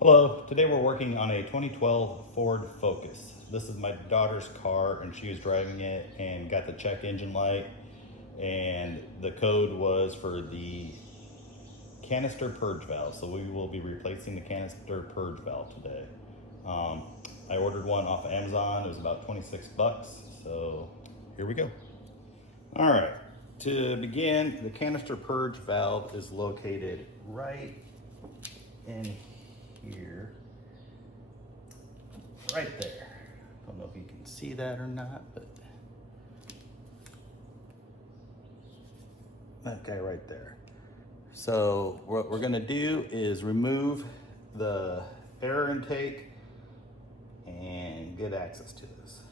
Hello, today we're working on a 2012 Ford Focus. This is my daughter's car and she was driving it and got the check engine light, and the code was for the canister purge valve. So we will be replacing the canister purge valve today. I ordered one off of Amazon. It was about 26 bucks. So here we go. All right, to begin, the canister purge valve is located right in here, right there. Don't know if you can see that or not, but that guy right there. So what we're gonna do is remove the air intake and get access to this.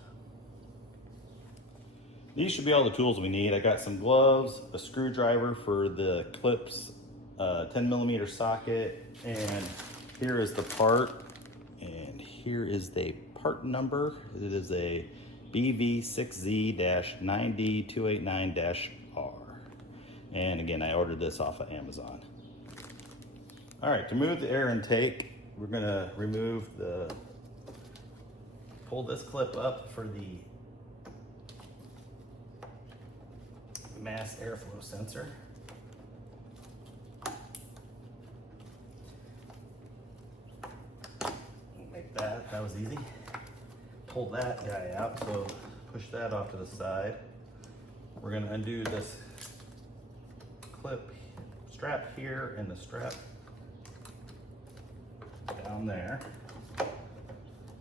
These should be all the tools we need. I got some gloves, a screwdriver for the clips, 10mm socket, and here is the part, and here is the part number. It is a BV6Z-9D289-R. And again, I ordered this off of Amazon. All right, to remove the air intake, we're gonna pull this clip up for the mass airflow sensor. That was easy. Pull that guy out, so push that off to the side. We're gonna undo this clip strap here and the strap down there.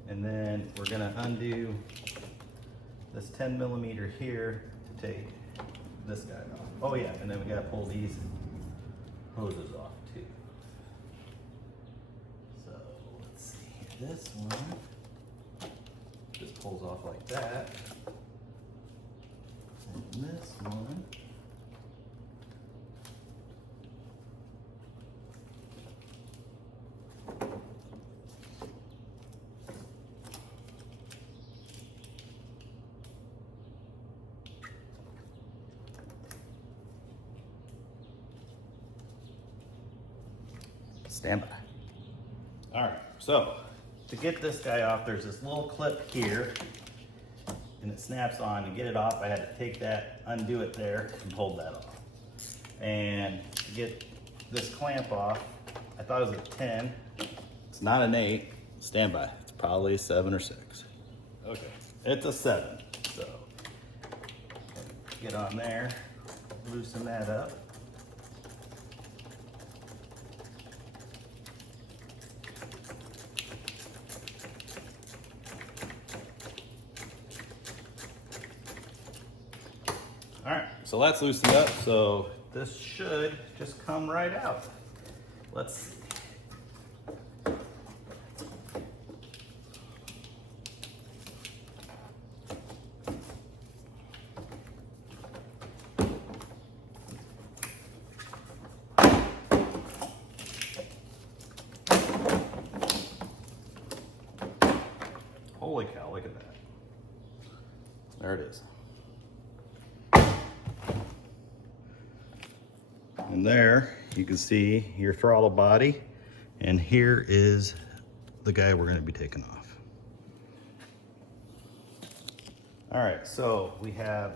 And then we're gonna undo this 10mm here to take this guy off. Oh yeah, and then we gotta pull these hoses off too. So let's see, this one just pulls off like that. And this one stand by. All right, so to get this guy off, there's this little clip here and it snaps on. To get it off, I had to take that, undo it there, and hold that off. And to get this clamp off, I thought it was a 10. It's not an 8. Stand by. It's probably a 7 or 6. Okay, it's a 7. So get on there, loosen that up. All right, so that's loosened up, so this should just come right out. Let's see. Holy cow, look at that. There it is. And there you can see your throttle body, and here is the guy we're going to be taking off. All right, so we have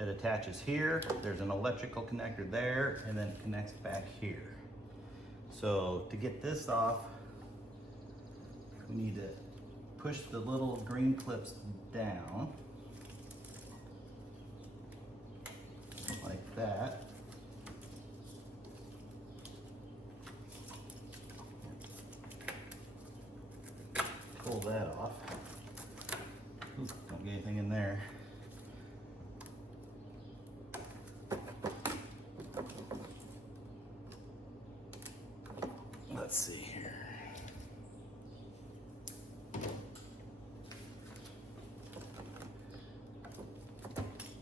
it attaches here. There's an electrical connector there, and then it connects back here. So to get this off, we need to push the little green clips down like that. Pull that off. Ooh, don't get anything in there. Let's see here.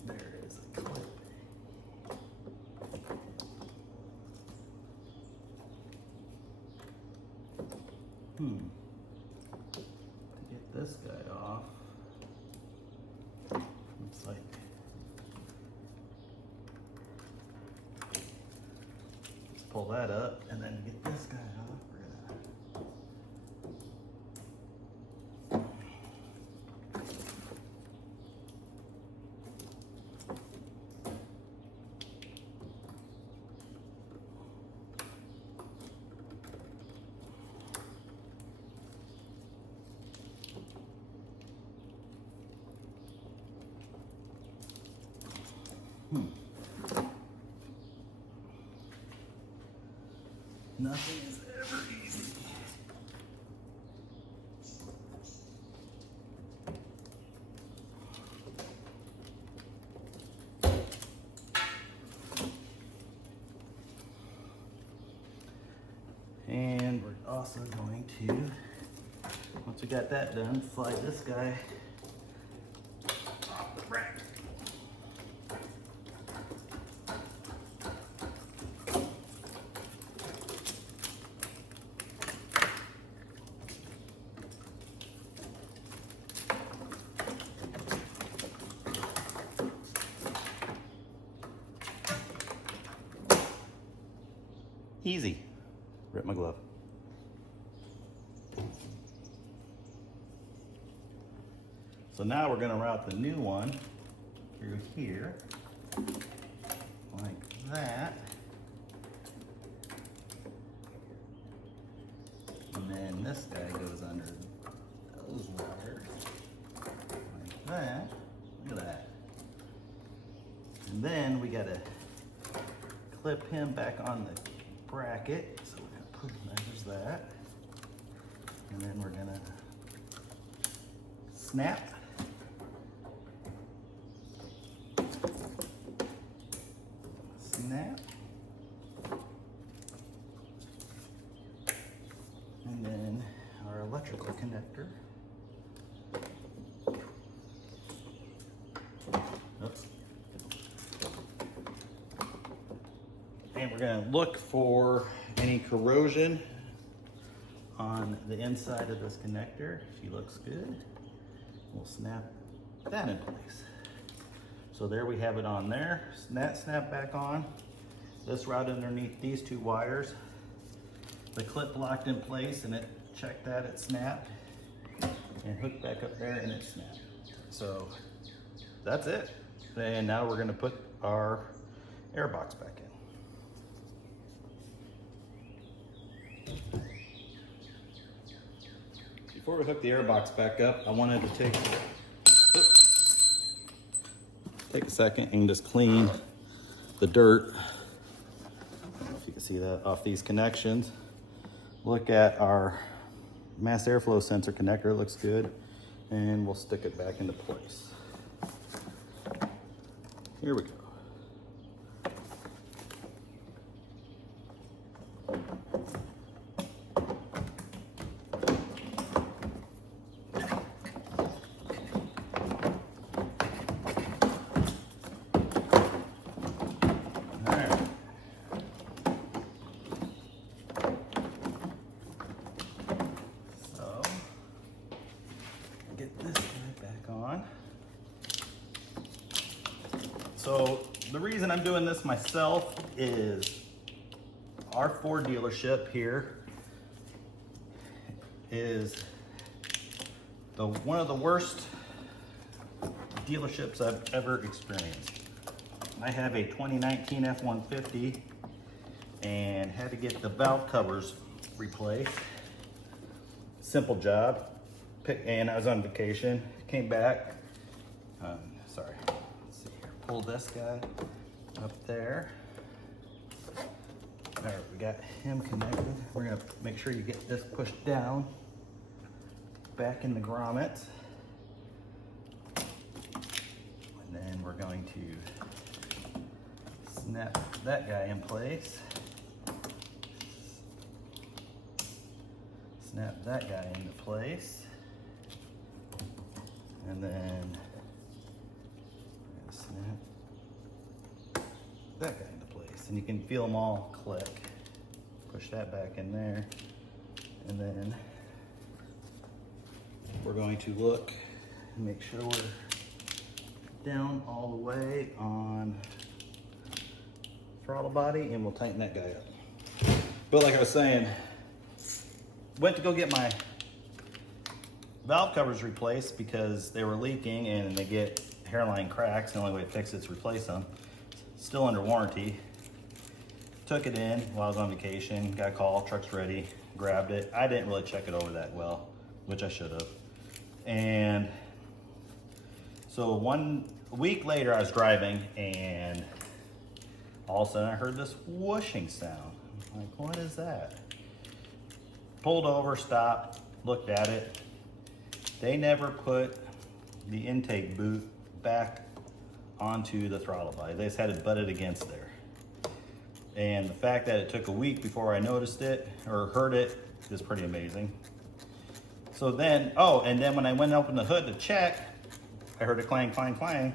There is a clip. This guy off. Looks like pull that up, and then get this guy off. We're gonna Nothing is ever easy. And we're also going to, once we got that done, slide this guy off the bracket. Easy. Rip my glove. So now we're going to route the new one through here, like that. And then this guy goes under those wires, like that. Look at that. And then we got to clip him back on the bracket. So we're going to put there's that. And then we're going to snap. Snap. And then our electrical connector. Oops. And we're going to look for any corrosion on the inside of this connector. If he looks good, we'll snap that in place. So there we have it on there. Snap back on. This route underneath these two wires. The clip locked in place and it checked that, it snapped. And hooked back up there and it snapped. So that's it. And now we're gonna put our air box back in. Before we hook the air box back up, I wanted to take a second and just clean the dirt, if you can see that, off these connections. Look at our mass airflow sensor connector, it looks good, and we'll stick it back into place. Here we go. So the reason I'm doing this myself is our Ford dealership here is one of the worst dealerships I've ever experienced. I have a 2019 F-150 and had to get the valve covers replaced. Simple job. And I was on vacation, came back. Sorry. Pull this guy up there. All right, we got him connected. We're gonna make sure you get this pushed down, back in the grommet. And then we're going to snap that guy in place. Snap that guy into place. And then snap that guy into place, and you can feel them all click. Push that back in there, and then we're going to look and make sure we're down all the way on throttle body, and we'll tighten that guy up. But like I was saying, went to go get my valve covers replaced because they were leaking and they get hairline cracks. The only way to fix it is replace them. Still under warranty. Took it in while I was on vacation, got a call, truck's ready, grabbed it. I didn't really check it over that well, which I should have. And so a week later I was driving and all of a sudden I heard this whooshing sound. I'm like, what is that? pulled over, stopped, looked at it. They never put the intake boot back onto the throttle body. They just had it butted against there. And the fact that it took a week before I noticed it or heard it is pretty amazing. So then, oh, and then when I went up in the hood to check, I heard a clang, clang, clang.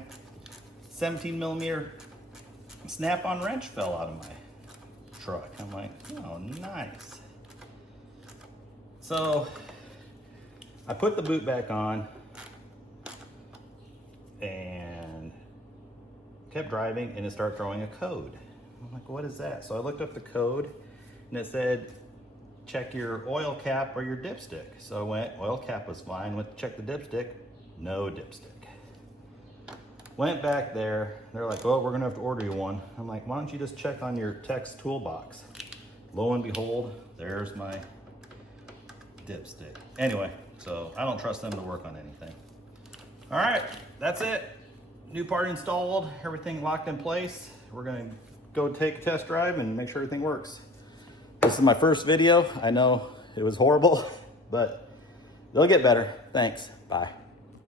17 millimeter snap-on wrench fell out of my truck. I'm like, oh, nice. So I put the boot back on and kept driving, and it started throwing a code. I'm like, what is that? So I looked up the code and it said, check your oil cap or your dipstick. So I went, oil cap was fine. Went to check the dipstick, no dipstick. Went back there, they're like, well, we're gonna have to order you one. I'm like, why don't you just check on your tech's toolbox? Lo and behold, there's my dipstick. Anyway, so I don't trust them to work on anything. All right, that's it. New part installed, everything locked in place. We're gonna go take a test drive and make sure everything works. This is my first video. I know it was horrible, but they'll get better. Thanks, bye.